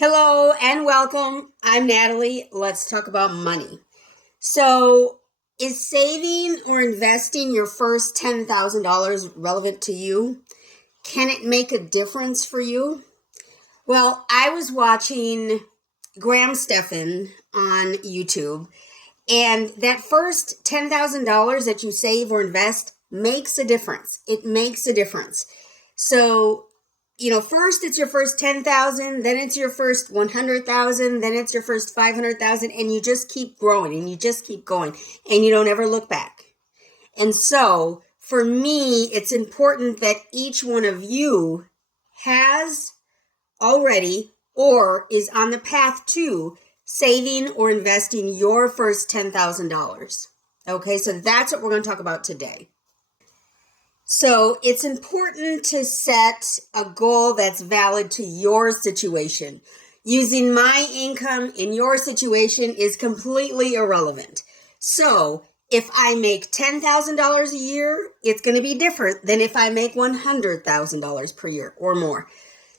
Hello and welcome. I'm Natalie. Let's talk about money. So, is saving or investing your first $10,000 relevant to you? Can it make a difference for you? Well, I was watching Graham Stephan on YouTube, and that first $10,000 that you save or invest makes a difference. It makes a difference. So, first it's your first 10,000, then it's your first 100,000, then it's your first 500,000, and you just keep growing and you just keep going and you don't ever look back. And so, for me, it's important that each one of you has already or is on the path to saving or investing your first $10,000. Okay, so that's what we're going to talk about today. So it's important to set a goal that's valid to your situation. Using my income in your situation is completely irrelevant. So if I make $10,000 a year, it's going to be different than if I make $100,000 per year or more.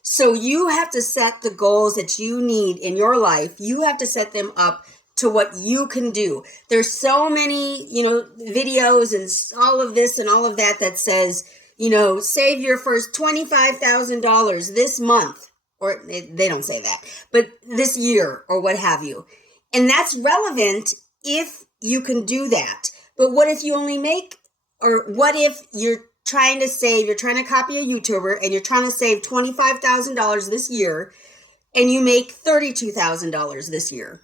So you have to set the goals that you need in your life. You have to set them up to what you can do. There's so many, videos and all of this and all of that says, save your first $25,000 this month, or they don't say that, but this year or what have you. And that's relevant if you can do that. But what if you only make, or what if you're trying to copy a YouTuber and you're trying to save $25,000 this year and you make $32,000 this year?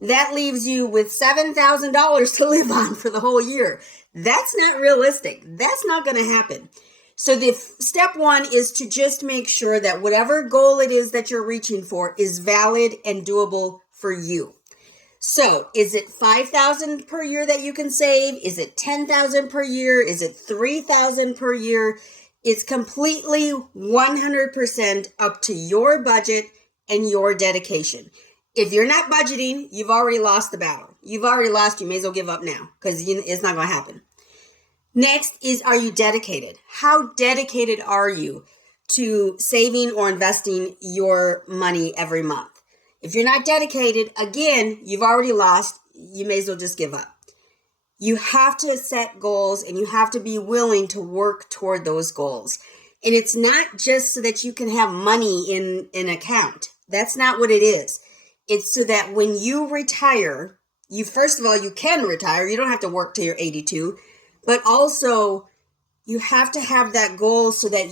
That leaves you with $7,000 to live on for the whole year. That's not realistic. That's not going to happen. So the step one is to just make sure that whatever goal it is that you're reaching for is valid and doable for you. So is it $5,000 per year that you can save? Is it $10,000 per year? Is it $3,000 per year? It's completely 100% up to your budget and your dedication. If you're not budgeting, you've already lost the battle. You've already lost. You may as well give up now because it's not going to happen. Next is, are you dedicated? How dedicated are you to saving or investing your money every month? If you're not dedicated, again, you've already lost. You may as well just give up. You have to set goals and you have to be willing to work toward those goals. And it's not just so that you can have money in an account. That's not what it is. It's so that when you retire, you can retire. You don't have to work till you're 82, but also you have to have that goal so that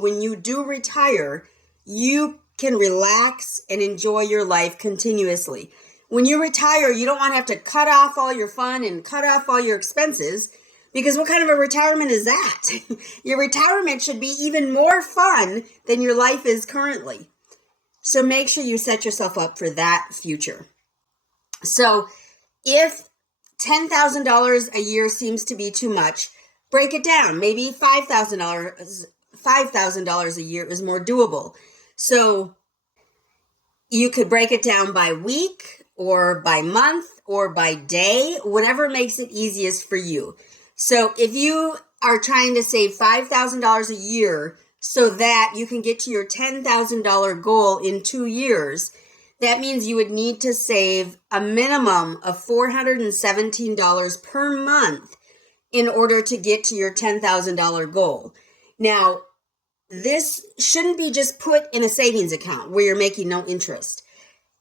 when you do retire, you can relax and enjoy your life continuously. When you retire, you don't want to have to cut off all your fun and cut off all your expenses, because what kind of a retirement is that? Your retirement should be even more fun than your life is currently. So make sure you set yourself up for that future. So if $10,000 a year seems to be too much, break it down. Maybe $5,000 a year is more doable. So you could break it down by week or by month or by day, whatever makes it easiest for you. So if you are trying to save $5,000 a year so that you can get to your $10,000 goal in 2 years, that means you would need to save a minimum of $417 per month in order to get to your $10,000 goal. Now, this shouldn't be just put in a savings account where you're making no interest.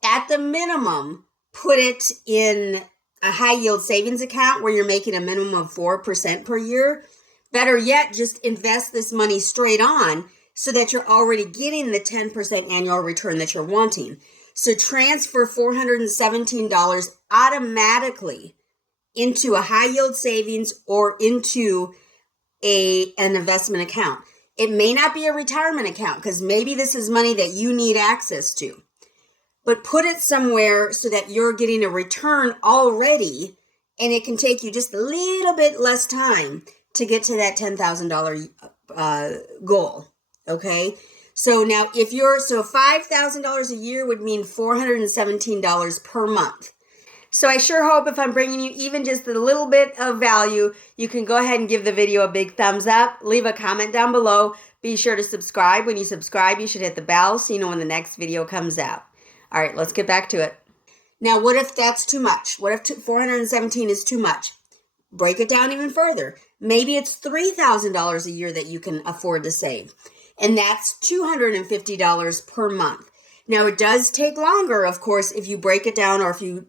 At the minimum, put it in a high yield savings account where you're making a minimum of 4% per year. Better yet, just invest this money straight on so that you're already getting the 10% annual return that you're wanting. So transfer $417 automatically into a high yield savings or into an investment account. It may not be a retirement account because maybe this is money that you need access to. But put it somewhere so that you're getting a return already, and it can take you just a little bit less time to get to that $10,000 goal. Okay. So now $5,000 a year would mean $417 per month. So I sure hope if I'm bringing you even just a little bit of value, you can go ahead and give the video a big thumbs up. Leave a comment down below. Be sure to subscribe. When you subscribe, you should hit the bell so you know when the next video comes out. All right, let's get back to it. Now, what if that's too much? What if 417 is too much? Break it down even further. Maybe it's $3,000 a year that you can afford to save, and that's $250 per month. Now, it does take longer, of course, if you break it down or if you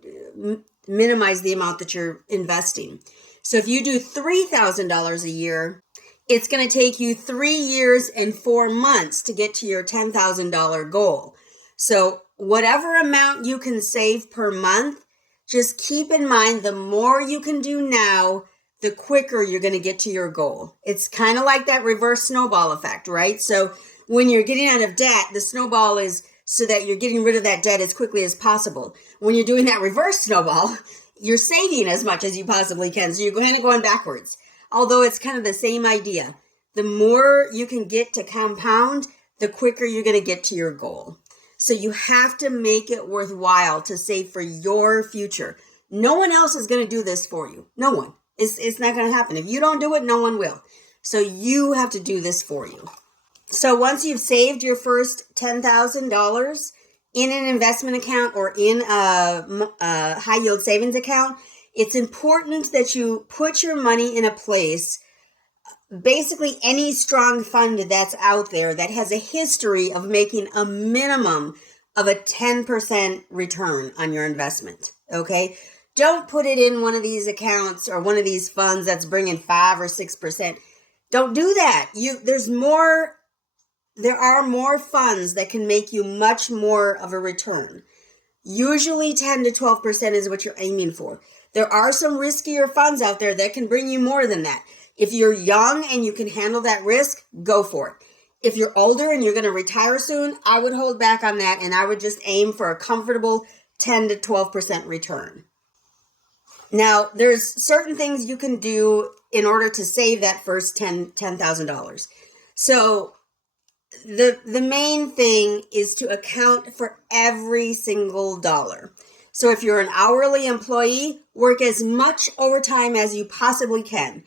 minimize the amount that you're investing. So if you do $3,000 a year, it's going to take you 3 years and 4 months to get to your $10,000 goal. So whatever amount you can save per month, just keep in mind the more you can do now, the quicker you're going to get to your goal. It's kind of like that reverse snowball effect, right? So when you're getting out of debt, the snowball is so that you're getting rid of that debt as quickly as possible. When you're doing that reverse snowball, you're saving as much as you possibly can. So you're kind of going backwards. Although it's kind of the same idea. The more you can get to compound, the quicker you're going to get to your goal. So you have to make it worthwhile to save for your future. No one else is going to do this for you. No one. It's not going to happen. If you don't do it, no one will. So you have to do this for you. So once you've saved your first $10,000 in an investment account or in a high yield savings account, it's important that you put your money in a place, basically any strong fund that's out there that has a history of making a minimum of a 10% return on your investment, okay? Don't put it in one of these accounts or one of these funds that's bringing 5 or 6%. Don't do that. There are more funds that can make you much more of a return. Usually 10 to 12% is what you're aiming for. There are some riskier funds out there that can bring you more than that. If you're young and you can handle that risk, go for it. If you're older and you're going to retire soon, I would hold back on that and I would just aim for a comfortable 10 to 12% return. Now, there's certain things you can do in order to save that first $10,000. So the main thing is to account for every single dollar. So if you're an hourly employee, work as much overtime as you possibly can.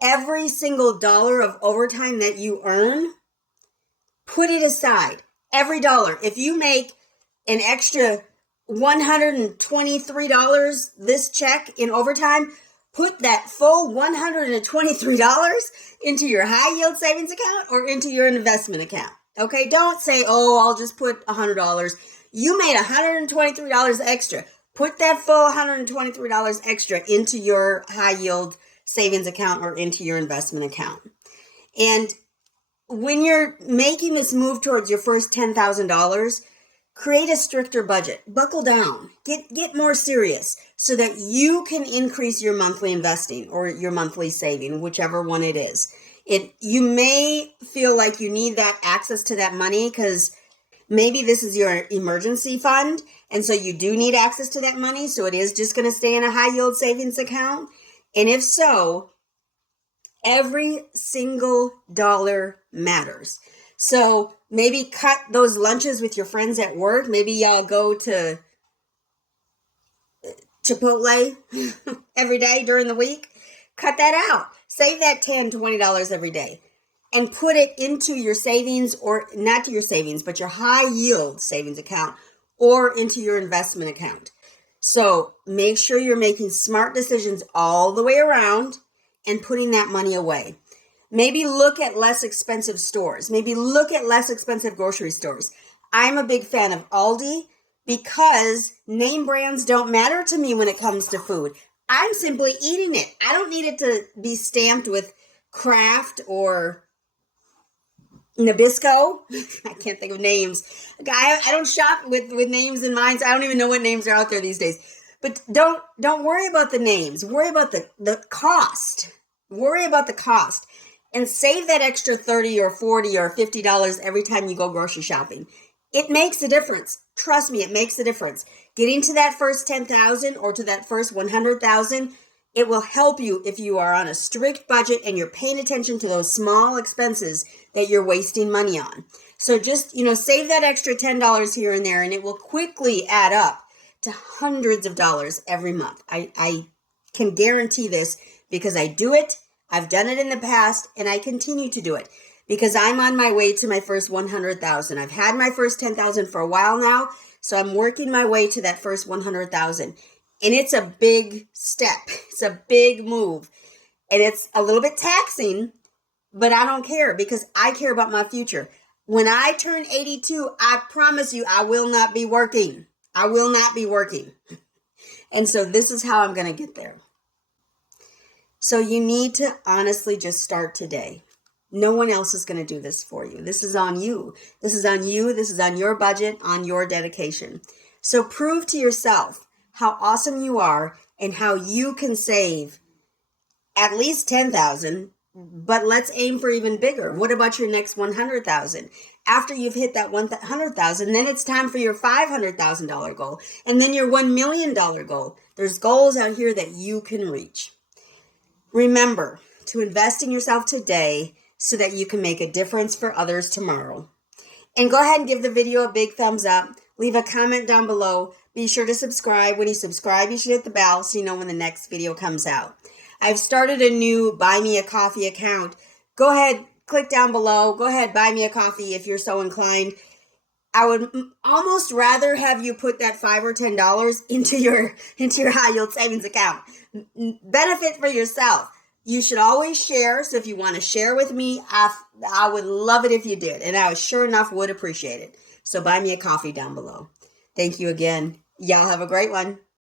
Every single dollar of overtime that you earn, put it aside. Every dollar. If you make an extra $123 this check in overtime, put that full $123 into your high yield savings account or into your investment account. Okay, don't say, oh, I'll just put $100. You made $123 extra. Put that full $123 extra into your high yield savings account or into your investment account. And when you're making this move towards your first $10,000, create a stricter budget. Buckle down. Get more serious so that you can increase your monthly investing or your monthly saving, whichever one it is. You may feel like you need that access to that money because maybe this is your emergency fund, and so you do need access to that money, so it is just going to stay in a high yield savings account. And if so, every single dollar matters. So maybe cut those lunches with your friends at work. Maybe y'all go to Chipotle every day during the week. Cut that out. Save that $10, $20 every day and put it into your savings, or not to your savings, but your high yield savings account or into your investment account. So make sure you're making smart decisions all the way around and putting that money away. Maybe look at less expensive stores. Maybe look at less expensive grocery stores. I'm a big fan of Aldi because name brands don't matter to me when it comes to food. I'm simply eating it. I don't need it to be stamped with Kraft or Nabisco. I can't think of names. I don't shop with names in mind, so I don't even know what names are out there these days. But don't worry about the names. Worry about the cost. Worry about the cost. And save that extra $30 or $40 or $50 every time you go grocery shopping. It makes a difference. Trust me, it makes a difference. Getting to that first $10,000 or to that first $100,000, it will help you if you are on a strict budget and you're paying attention to those small expenses that you're wasting money on. So just, save that extra $10 here and there, and it will quickly add up to hundreds of dollars every month. I can guarantee this because I do it. I've done it in the past, and I continue to do it because I'm on my way to my first 100,000. I've had my first 10,000 for a while now, so I'm working my way to that first 100,000. And it's a big step. It's a big move. And it's a little bit taxing, but I don't care because I care about my future. When I turn 82, I promise you I will not be working. I will not be working. And so this is how I'm going to get there. So you need to honestly just start today. No one else is going to do this for you. This is on you. This is on you. This is on your budget, on your dedication. So prove to yourself how awesome you are and how you can save at least 10,000, but let's aim for even bigger. What about your next 100,000? After you've hit that 100,000, then it's time for your $500,000 goal and then your $1 million goal. There's goals out here that you can reach. Remember to invest in yourself today so that you can make a difference for others tomorrow. And go ahead and give the video a big thumbs up. Leave a comment down below. Be sure to subscribe. When you subscribe, you should hit the bell so you know when the next video comes out. I've started a new Buy Me a Coffee account. Go ahead, click down below. Go ahead, buy me a coffee if you're so inclined. I would almost rather have you put that $5 or $10 into your high yield savings account. Benefit for yourself. You should always share. So if you want to share with me, I would love it if you did. And I sure enough would appreciate it. So buy me a coffee down below. Thank you again. Y'all have a great one.